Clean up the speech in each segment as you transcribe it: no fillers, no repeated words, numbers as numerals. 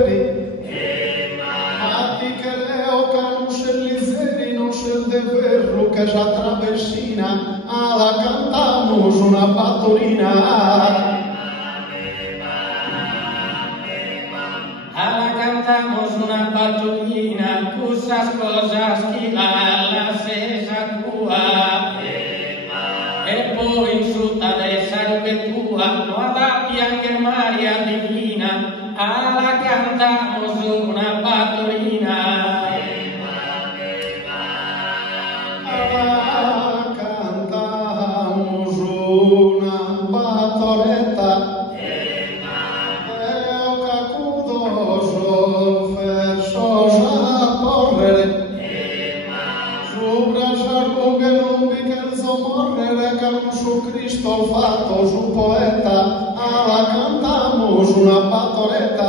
poveri, matti che l'eoca non c'è l'iseri, non c'è de verro che già travescina, alla cantamos una battorina. Alla cantamos una battorina, cusas cosas que la cesa tua. E poi in sutta de salve tua, nuova piange Maria divina, alla cantamos una battorina. Alla cantamos una battoretta. Su Cristo fatto su poeta, alla cantamos una battoretta.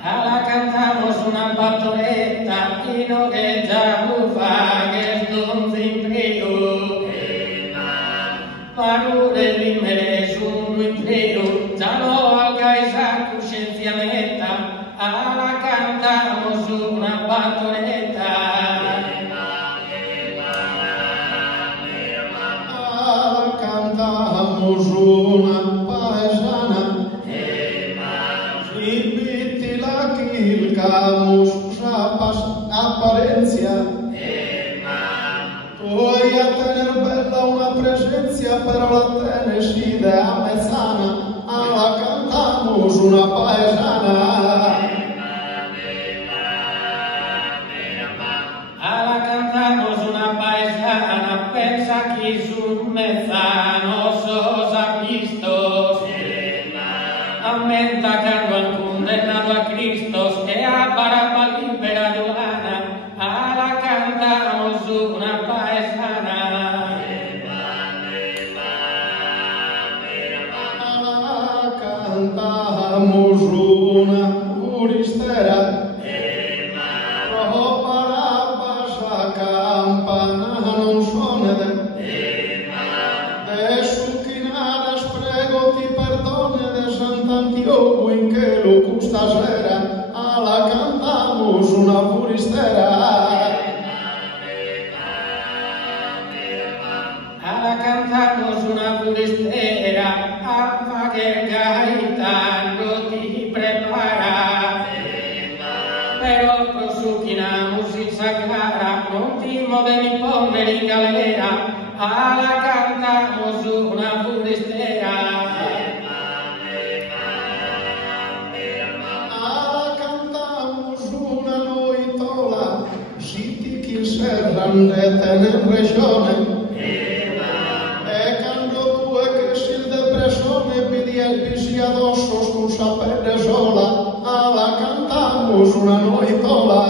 Alla cantamos una battoretta, chi no che già lo fa, che non si imprego. Parole di me sono imprego, già lo alga esa coscienza netta, alla cantamos una battoretta. Una paesana, si bitti la chilcamus, rapas apparenza, puoi a tener bella una presencia, però la tenes idea mezzana, alla cantamos una paesana. Alla cantamos una paesana, pensa chi sul mezzano sosa pistos. Aumenta cando han condenado a Cristos, que a para libera Yolana, alla cantamos una paesana. Alla cantamos una buristera. Campana non suonede, de succhinadas prego ti perdone de Sant'Antioco in che lo custa sera, alla cantamos una furistera. Alla cantamos una furistera, alfa che gaitano ti prepara, però prosuchinamos in sagrada, non ti muoven ponere in galera, alla cantamos una furistera. Alla cantamos una noitola, siti chi serran de tener regione, e quando tu e che si depressione pidi el pisi addosso scusa per sola, alla cantamos una noitola.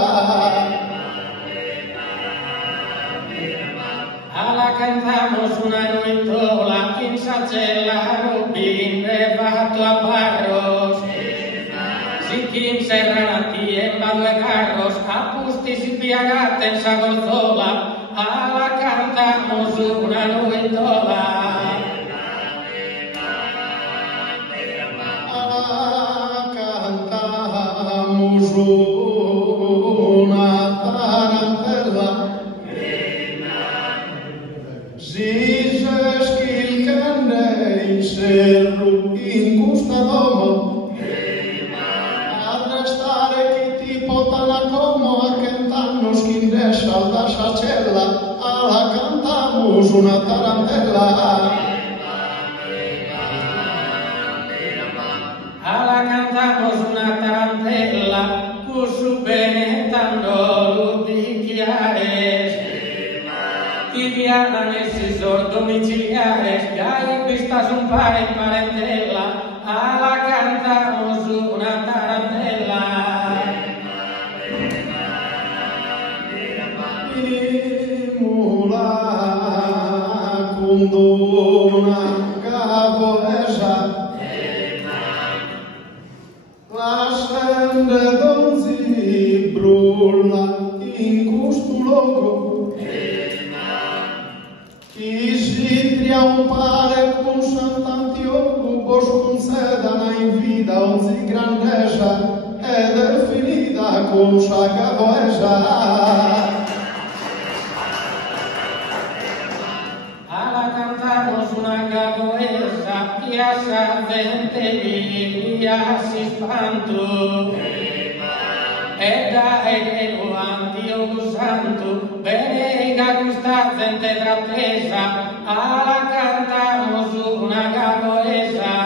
Alla cantamos una noitola, in sacella rubin refatto a barros. Si quin serranati en due carros, apusti si piagate en sagorzola, alla cantamos una noitola. Alla cantamos una tarantella. Zises kilkende in serru in gusta domo, ad restare chi ti potana como a cantarnos quindescia alla sacella, alla cantamos una tarantella. Alla cantamos una tarantella, cusu benetando l'udichiares. I viananesis domiciliares, que hay vistas un par en parentela, alla cantamos una tarantella. Imula condona cavolesa, la scende donzi brulla in questo luogo, chi si triumpare con Sant'Antioco, consacavoesa. Ahora cantamos una gaboesa, piazza venteli, piazza spanto. Edda ego Dio santo, benega questa gente trattesa, alla cantamos una gaboesa.